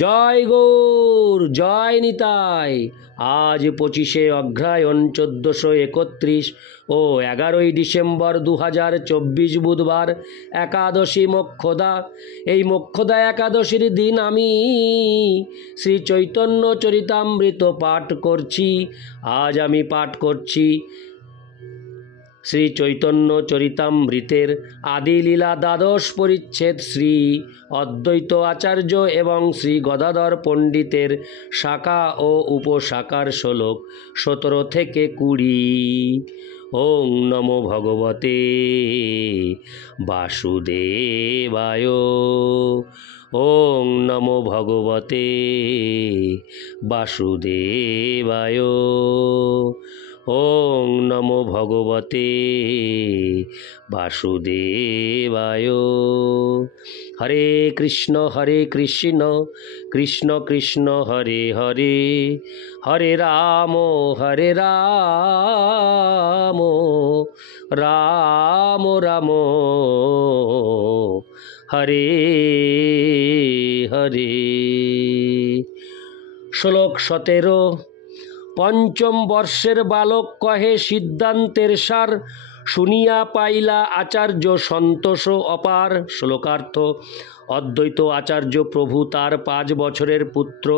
জয় গৌর, জয় নিতাই। আজ 25শে অগ্রহায়ণ 1431 ও 11ই ডিসেম্বর 2024 বুধবার, একাদশী মোক্ষদা। এই মোক্ষদা একাদশীর দিন আমি শ্রী চৈতন্য চরিতামৃত পাঠ করছি। আজ আমি পাঠ করছি শ্রী চৈতন্য চরিতামৃতের আদিলীলা দ্বাদশ পরিচ্ছেদ শ্রী অদ্বৈত আচার্য এবং শ্রী গদাধর পণ্ডিতের শাখা ও উপশাখার শ্লোক 17 থেকে 20। ওং নমো ভগবতে বাসুদেবায়। ওং নমো ভগবতে বাসুদেবায়। ওং নমো ভগবতে বাসুদেবায়। হরে কৃষ্ণ কৃষ্ণ কৃষ্ণ হরে হরে, হরে রাম রাম রাম হরে হরে। শ্লোক 17। পঞ্চম বর্ষের বালক কহে সিদ্ধান্তের সার, শুনিয়া পাইলা আচার্য সন্তোষ অপার। শ্লোকার্থ। অদ্বৈত আচার্য প্রভু তার 5 বছরের পুত্র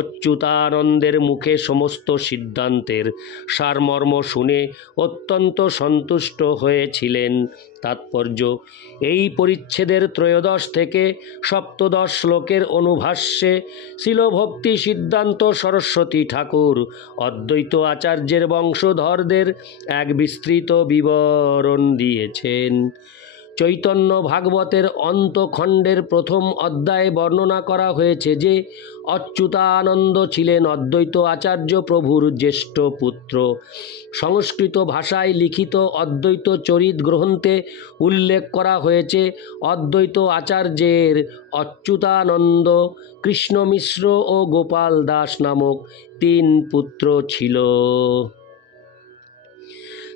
অচ্যুতানন্দের মুখে সমস্ত সিদ্ধান্তের সারমর্ম শুনে অত্যন্ত সন্তুষ্ট হয়েছিলেন। তাৎপর্য: এই পরিচ্ছেদের 13 থেকে 17 শ্লোকের অনুভাষ্যে শিলভক্তি সিদ্ধান্ত সরস্বতী ঠাকুর অদ্বৈত আচার্যের বংশধরদের এক বিস্তৃত বিবরণ দিয়েছেন। চৈতন্য ভাগবতের অন্তখণ্ডের প্রথম অধ্যায়ে বর্ণনা করা হয়েছে যে অচ্যুতানন্দ ছিলেন অদ্বৈত আচার্য প্রভুর জ্যেষ্ঠ পুত্র। সংস্কৃত ভাষায় লিখিত অদ্বৈত চরিত গ্রন্থে উল্লেখ করা হয়েছে অদ্বৈত আচার্যের অচ্যুতানন্দ, কৃষ্ণ মিশ্র ও গোপাল দাস নামক 3 পুত্র ছিল।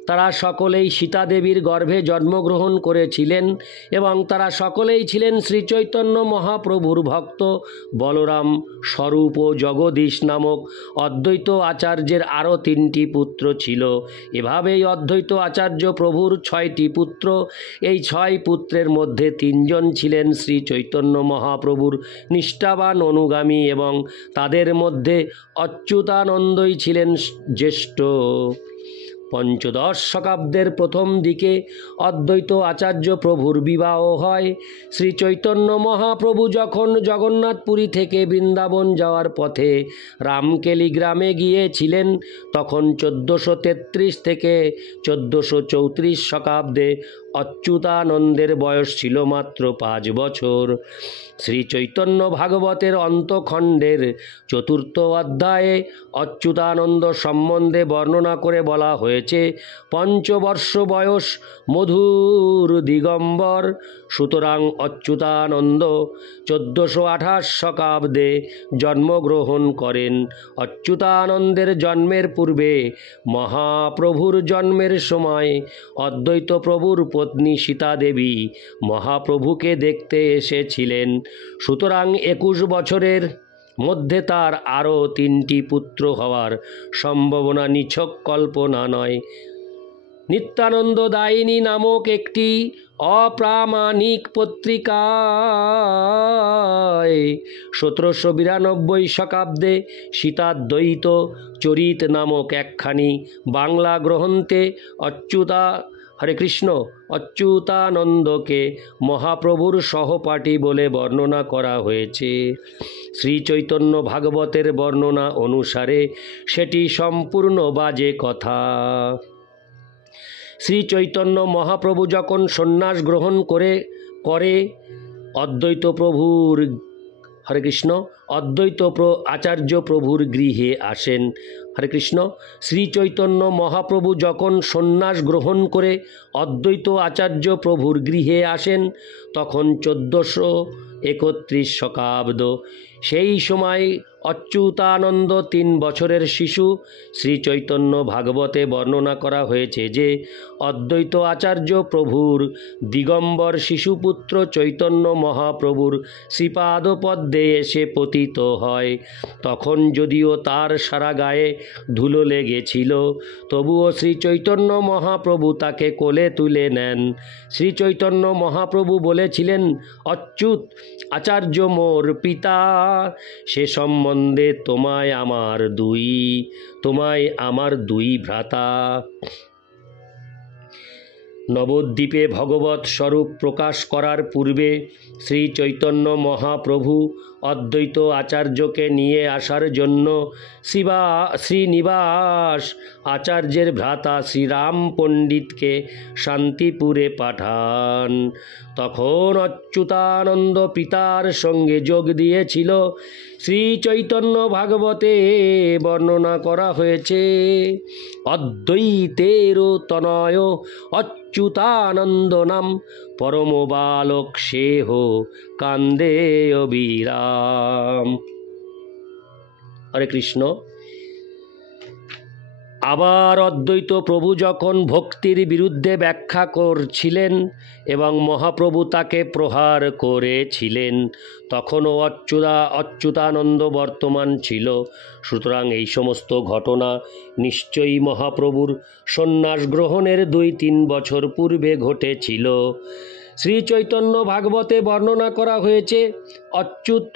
তারা সকলেই সীতাদেবীর গর্ভে জন্মগ্রহণ করেছিলেন এবং তারা সকলেই ছিলেন শ্রী চৈতন্য মহাপ্রভুর ভক্ত। বলরাম, স্বরূপ ও জগদীশ নামক অদ্বৈত আচার্যের আরও 3টি পুত্র ছিল। এভাবেই অদ্বৈত আচার্য প্রভুর 6টি পুত্র। এই 6 পুত্রের মধ্যে 3 জন ছিলেন শ্রী চৈতন্য মহাপ্রভুর নিষ্ঠাবান অনুগামী এবং তাদের মধ্যে অচ্যুতানন্দই ছিলেন জ্যেষ্ঠ। পঞ্চদশ শতাব্দের প্রথম দিকে অদ্বৈত আচার্য প্রভুর বিবাহ হয়। শ্রী চৈতন্য মহাপ্রভু যখন জগন্নাথপুরী থেকে বৃন্দাবন যাওয়ার পথে রামকেলি গ্রামে গিয়েছিলেন, তখন 1433 থেকে 1434 শতাব্দে অচ্যুতানন্দের বয়স ছিল মাত্র 5 বছর। শ্রী চৈতন্য ভাগবতের অন্তখণ্ডের 4th অধ্যায়ে অচ্যুতানন্দ সম্বন্ধে বর্ণনা করে বলা হয়েছে, 5 বর্ষ বয়স, মধুর দিগম্বর। সুতরাং অচ্যুতানন্দ 1428 শতাব্দে জন্মগ্রহণ করেন। অচ্যুতানন্দের জন্মের পূর্বে মহাপ্রভুর জন্মের সময় অদ্বৈত প্রভুর পত্নী সীতাদেবী মহাপ্রভুকে দেখতে এসেছিলেন। সুতরাং 21 বছরের মধ্যে তার আরও 3টি পুত্র হওয়ার সম্ভাবনা নিছক কল্পনা নয়। নিত্যানন্দ দায়িনী নামক একটি অপ্রামাণিক পত্রিকায় 1792 শতাব্দে সীতাদ্বৈত চরিত নামক একখানি বাংলা গ্রন্থে অচ্যুতানন্দকে মহাপ্রভুর সহপাঠী বলে বর্ণনা করা হয়েছে। শ্রী চৈতন্য ভাগবতের বর্ণনা অনুসারে সেটি সম্পূর্ণ বাজে কথা। শ্রী চৈতন্য মহাপ্রভু যখন সন্ন্যাস গ্রহণ করে অদ্বৈত আচার্য প্রভুর গৃহে আসেন। হরে কৃষ্ণ। শ্রী চৈতন্য মহাপ্রভু যখন সন্ন্যাস গ্রহণ করে অদ্বৈত আচার্য প্রভুর গৃহে আসেন তখন 1431 শকাব্দ। সেই সময় অচ্যুতানন্দ 3 বছরের শিশু। শ্রী চৈতন্য ভাগবতে বর্ণনা করা হয়েছে যে অদ্বৈত আচার্য প্রভুর দিগম্বর শিশুপুত্র চৈতন্য মহাপ্রভুর শ্রীপাদপদ্মে এসে পতিত হয়। তখন যদিও তার সারা গায়ে ধুলো লেগেছিল, তবুও শ্রী চৈতন্য মহাপ্রভু তাকে কোলে তুলে নেন। শ্রী চৈতন্য মহাপ্রভু বলেছিলেন, অচ্যুত আচার্য মোর পিতা, সে সম্বন্ধে তোমায় আমার দুই ভ্রাতা। নবদ্বীপে ভগবৎ স্বরূপ প্রকাশ করার পূর্বে শ্রী চৈতন্য মহাপ্রভু অদ্বৈত আচার্যকে নিয়ে আসার জন্য শ্রীনিবাস আচার্যের ভ্রাতা শ্রীরাম পণ্ডিতকে শান্তিপুরে পাঠান। তখন অচ্যুতানন্দ পিতার সঙ্গে যোগ দিয়েছিল। শ্রী চৈতন্য ভাগবতে বর্ণনা করা হয়েছে, অদ্বৈতের তনয় অচ্যুতানন্দ নাম পরম বালক সেহ কান্দে অবিরাম। হরে কৃষ্ণ। আবার অদ্বৈত প্রভু যখন ভক্তির বিরুদ্ধে ব্যাখ্যা করছিলেন এবং মহাপ্রভু তাকে প্রহার করেছিলেন, তখনও অচ্যুতানন্দ বর্তমান ছিল। সুতরাং এই সমস্ত ঘটনা নিশ্চয়ই মহাপ্রভুর সন্ন্যাস গ্রহণের 2-3 বছর পূর্বে ঘটেছিল। শ্রী চৈতন্য ভাগবতে বর্ণনা করা হয়েছে, অচ্যুত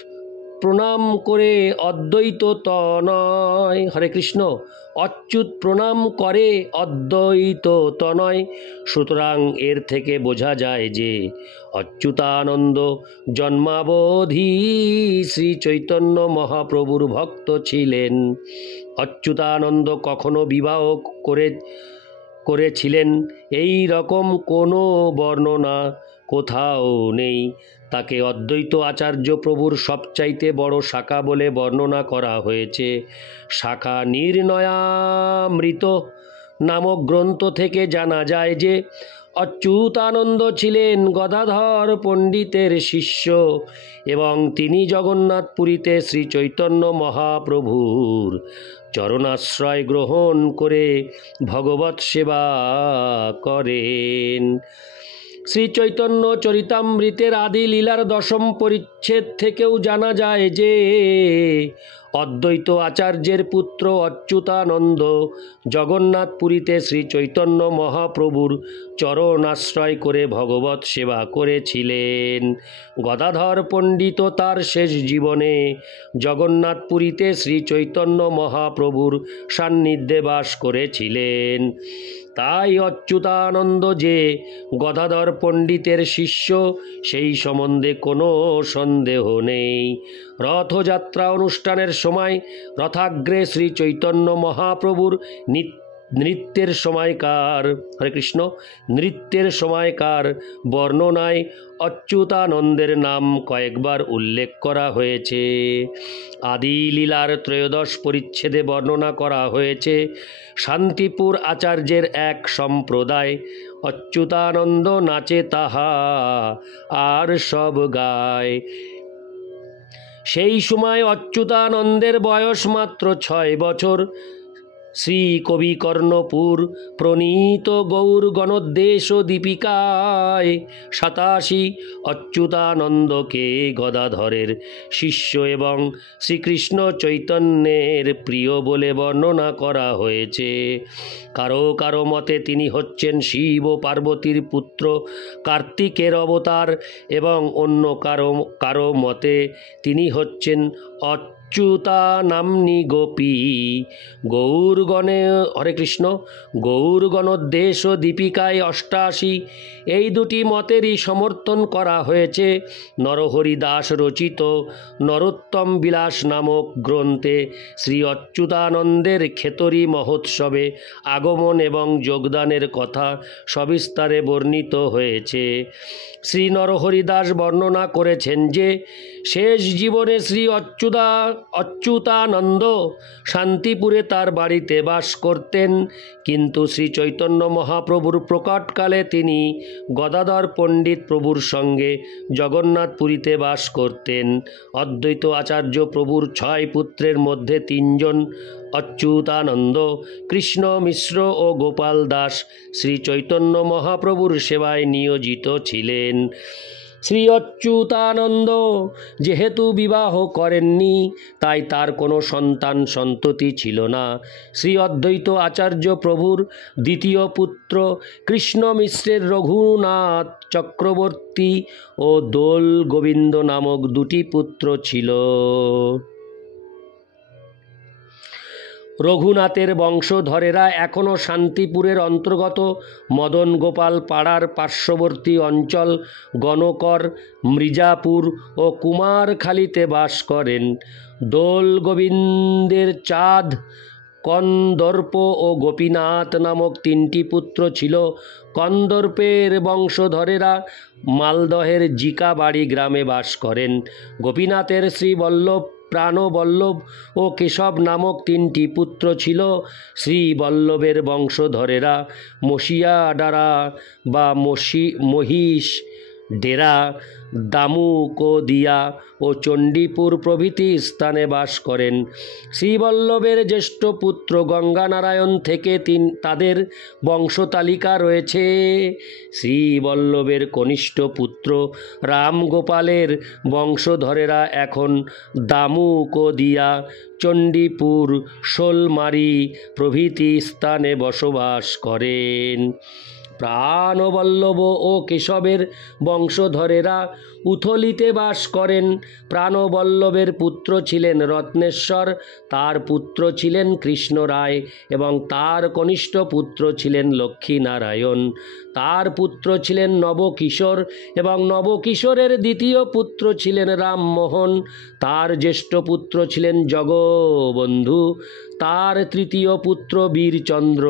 প্রণাম করে অদ্বৈত তনয়। হরে কৃষ্ণ। অচ্যুত প্রণাম করে অদ্বৈত তনয়। সুতরাং এর থেকে বোঝা যায় যে অচ্যুতানন্দ জন্মাবধি শ্রী চৈতন্য মহাপ্রভুর ভক্ত ছিলেন। অচ্যুতানন্দ কখনো বিবাহ করেছিলেন এই রকম কোনো বর্ণনা কোথাও নেই। তাকে অদ্বৈত আচার্য প্রভুর সবচাইতে বড় শাখা বলে বর্ণনা করা হয়েছে। শাখা নির্ণয়ামৃত নামক গ্রন্থ থেকে জানা যায় যে অচ্যুতানন্দ ছিলেন গদাধর পণ্ডিতের শিষ্য এবং তিনি জগন্নাথপুরীতে শ্রী চৈতন্য মহাপ্রভুর চরণাশ্রয় গ্রহণ করে ভগবৎ সেবা করেন। শ্রী চৈতন্য চরিতামৃতের আদি লীলার 10ম পরিচ্ছেদ থেকেও জানা যায় যে অদ্বৈত আচার্যের পুত্র অচ্যুতানন্দ জগন্নাথপুরীতে শ্রী চৈতন্য মহাপ্রভুর চরণ আশ্রয় করে ভগবৎ সেবা করেছিলেন। গদাধর পণ্ডিত তার শেষ জীবনে জগন্নাথপুরীতে শ্রী চৈতন্য মহাপ্রভুর সান্নিধ্যে বাস করেছিলেন। তাই অচ্যুতানন্দ যে গদাধর পণ্ডিতের শিষ্য সেই সম্বন্ধে কোনো সন্দেহ নেই। রথযাত্রা অনুষ্ঠানের সময় রথাগ্রে শ্রী চৈতন্য মহাপ্রভুর নৃত্যের সময়কার, হরে কৃষ্ণ, নৃত্যের সময়কার বর্ণনায় অচ্যুতানন্দের নাম কয়েকবার উল্লেখ করা হয়েছে। আদি লীলার 13 পরিচ্ছেদে বর্ণনা করা হয়েছে, শান্তিপুর আচার্যের এক সম্প্রদায় অচ্যুতানন্দ নাচে তাহা আর সব গায়। সেই সময় অচ্যুতানন্দের বয়স মাত্র 6 বছর। শ্রী কবি কর্ণপুর প্রণীত গৌর গণোদ্দেশ দীপিকায় 87 অচ্যুতানন্দকে গদাধরের শিষ্য এবং শ্রীকৃষ্ণ চৈতন্যের প্রিয় বলে বর্ণনা করা হয়েছে। কারো কারো মতে তিনি হচ্ছেন শিব ও পার্বতীর পুত্র, কার্তিকের অবতার, এবং অন্য কারো মতে তিনি হচ্ছেন অচ্যুতা নাম্নী গোপী। গৌরগণে, হরে কৃষ্ণ, গৌরগণোদ্দেশ দীপিকায় 88 এই দুটি মতেরই সমর্থন করা হয়েছে। নরহরি দাস রচিত নরোত্তম বিলাস নামক গ্রন্থে শ্রী অচ্যুতানন্দের খেতরি মহোৎসবে আগমন এবং যোগদানের কথা সবিস্তারে বর্ণিত হয়েছে। শ্রী নরহরি দাস বর্ণনা করেছেন যে শেষ জীবনে শ্রী অচ্যুতা অচ্যুতানন্দ শান্তিপুরে তার বাড়িতে বাস করতেন, কিন্তু শ্রী চৈতন্য মহাপ্রভুর প্রকটকালে তিনি গদাধর পণ্ডিত প্রভুর সঙ্গে জগন্নাথপুরীতে বাস করতেন। অদ্বৈত আচার্য প্রভুর 6 পুত্রের মধ্যে 3 জন অচ্যুতানন্দ, কৃষ্ণ মিশ্র ও গোপাল দাস শ্রী চৈতন্য মহাপ্রভুর সেবায় নিয়োজিত ছিলেন। শ্রী অচ্যুতানন্দ যেহেতু বিবাহ করেননি, তাই তার কোনো সন্তান সন্ততি ছিল না। শ্রী অদ্বৈত আচার্য প্রভুর দ্বিতীয় পুত্র কৃষ্ণ মিশ্রের রঘুনাথ চক্রবর্তী ও দোল গোবিন্দ নামক 2টি পুত্র ছিল। রঘুনাথের বংশধরেরা এখনও শান্তিপুরের অন্তর্গত মদন গোপাল পাড়ার পার্শ্ববর্তী অঞ্চল গণকর, মৃজাপুর ও কুমারখালীতে বাস করেন। দোল গোবিন্দের চাঁদ, কন্দর্প ও গোপীনাথ নামক 3টি পুত্র ছিল। কন্দর্পের বংশধরেরা মালদহের জিকাবাড়ি গ্রামে বাস করেন। গোপীনাথের শ্রীবল্লভ, প্রাণবল্লভ ও কেশব নামক 3টি পুত্র ছিল। শ্রীবল্লভের বংশধরেরা মশিয়াডারা বা মহিষ ডেরা, দামুকদিয়া ও চণ্ডীপুর প্রভৃতি স্থানে বাস করেন। শ্রীবল্লভের জ্যেষ্ঠ পুত্র গঙ্গানারায়ণ থেকে তাদের বংশতালিকা রয়েছে। শ্রীবল্লভের কনিষ্ঠ পুত্র রামগোপালের বংশধরেরা এখন দামুকদিয়া, চণ্ডীপুর, শোলমারি প্রভৃতি স্থানে বসবাস করেন। প্রাণবল্লভ ও কেশবের বংশধরেরা উথলিতে বাস করেন। প্রাণবল্লভের পুত্র ছিলেন রত্নেশ্বর, তার পুত্র ছিলেন কৃষ্ণ রায় এবং তার কনিষ্ঠ পুত্র ছিলেন লক্ষ্মীনারায়ণ। তার পুত্র ছিলেন নবকিশোর এবং নবকিশোরের দ্বিতীয় পুত্র ছিলেন রামমোহন। তার জ্যেষ্ঠ পুত্র ছিলেন জগবন্ধু। তার তৃতীয় পুত্র বীরচন্দ্র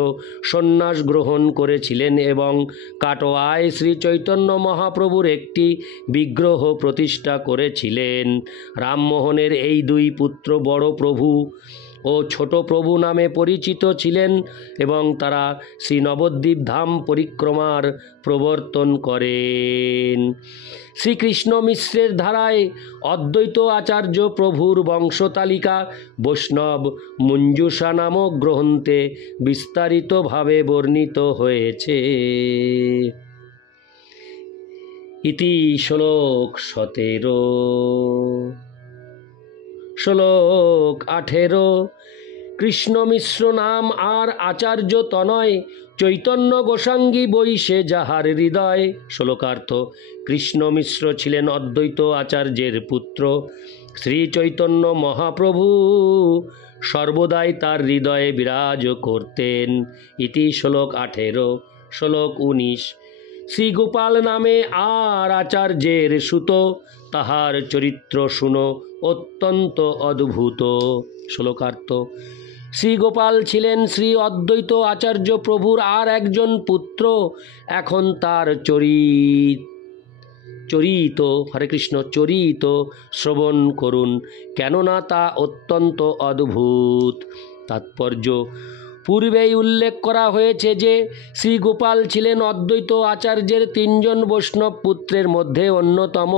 সন্ন্যাস গ্রহণ করেছিলেন এবং কাটোয়ায় শ্রী চৈতন্য মহাপ্রভুর একটি বিগ্রহ প্রতিষ্ঠা করেছিলেন। রামমোহনের এই 2 পুত্র বড় প্রভু ও ছোট প্রভু নামে পরিচিত ছিলেন এবং তারা শ্রী নবদ্বীপ ধাম পরিক্রমার প্রবর্তন করেন। শ্রীকৃষ্ণ মিশ্রের ধারায় অদ্বৈত আচার্য প্রভুর বংশতালিকা বৈষ্ণব মঞ্জুষা নামক গ্রন্থে বিস্তারিতভাবে বর্ণিত হয়েছে। ইতি শ্লোক 17। শ্লোক 18। কৃষ্ণ মিশ্র নাম আর আচার্য তনয়, চৈতন্য গোসাঙ্গী বৈশে যাহার হৃদয়। শ্লোকার্থ: কৃষ্ণ মিশ্র ছিলেন অদ্বৈত আচার্যের পুত্র। শ্রী চৈতন্য মহাপ্রভু সর্বদাই তার হৃদয়ে বিরাজ করতেন। ইতি শ্লোক 18। শ্লোক 19। শ্রীগোপাল নামে আর আচার্যের সুত, তাহার চরিত্র শুনো অত্যন্ত অদ্ভুত। শ্লোকার্থ: শ্রীগোপাল ছিলেন শ্রী অদ্বৈত আচার্য প্রভুর আর একজন পুত্র। এখন তার চরিত হরে কৃষ্ণ চরিত শ্রবণ করুন, কেননা তা অত্যন্ত অদ্ভুত। তাৎপর্য: পূর্বেই উল্লেখ করা হয়েছে যে শ্রীগোপাল ছিলেন অদ্বৈত আচার্যের 3 জন বৈষ্ণব পুত্রের মধ্যে অন্যতম।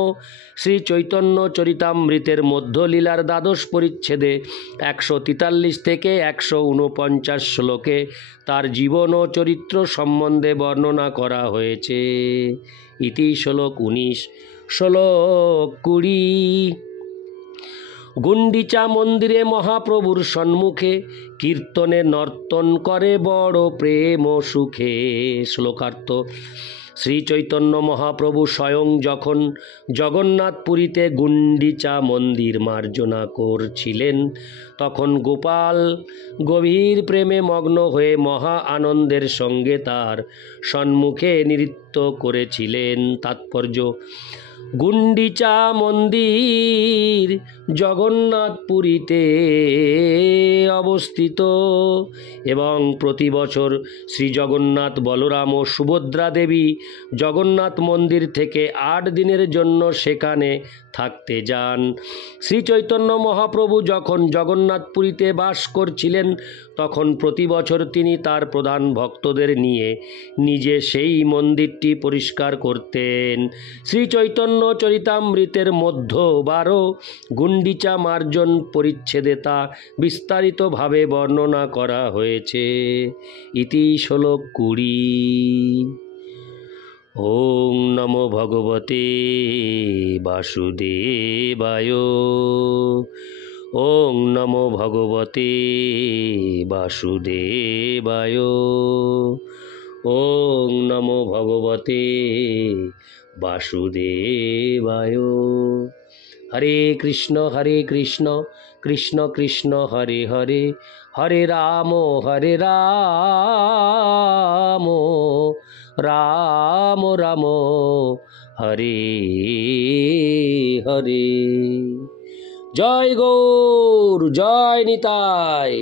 শ্রী চৈতন্য চরিতামৃতের মধ্যলীলার 12 পরিচ্ছেদে 143 থেকে 149 শ্লোকে তার জীবন ও চরিত্র সম্বন্ধে বর্ণনা করা হয়েছে। ইতি শ্লোক 19। শ্লোক 20। গুন্ডিচা মন্দিরে মহাপ্রভুর সম্মুখে কীর্তনে নর্তন করে বড় প্রেম ও সুখে। শ্লোকার্থ: শ্রী চৈতন্য মহাপ্রভু স্বয়ং যখন জগন্নাথপুরীতে গুন্ডিচা মন্দির মার্জনা করছিলেন, তখন গোপাল গভীর প্রেমে মগ্ন হয়ে মহা আনন্দের সঙ্গে তার সম্মুখে নৃত্য করেছিলেন। তাৎপর্য: গুন্ডিচা মন্দির জগন্নাথপুরীতে অবস্থিত এবং প্রতি বছর শ্রী জগন্নাথ, বলরাম ও সুভদ্রা দেবী জগন্নাথ মন্দির থেকে 8 দিনের জন্য সেখানে থাকতে যান। শ্রী চৈতন্য মহাপ্রভু যখন জগন্নাথপুরীতে বাস করছিলেন তখন প্রতি বছর তিনি তার প্রধান ভক্তদের নিয়ে নিজে সেই মন্দিরটি পরিষ্কার করতেন। শ্রী চৈতন্য চরিতামৃতের মধ্য 12 গুন্ডিচা মার্জন পরিচ্ছেদে তা বিস্তারিতভাবে বর্ণনা করা হয়েছে। ইতি শ্লোক 20। ওং নমো ভগবতে বাসুদেবায়। ওং নমো ভগবতে বাসুদেবায়। ওং নমো ভগবতে বাসুদেবায়। হরে কৃষ্ণ কৃষ্ণ কৃষ্ণ হরে হরে, হরে রাম রাম রাম হরে হরে। জয় গৌর, জয় নিতাই।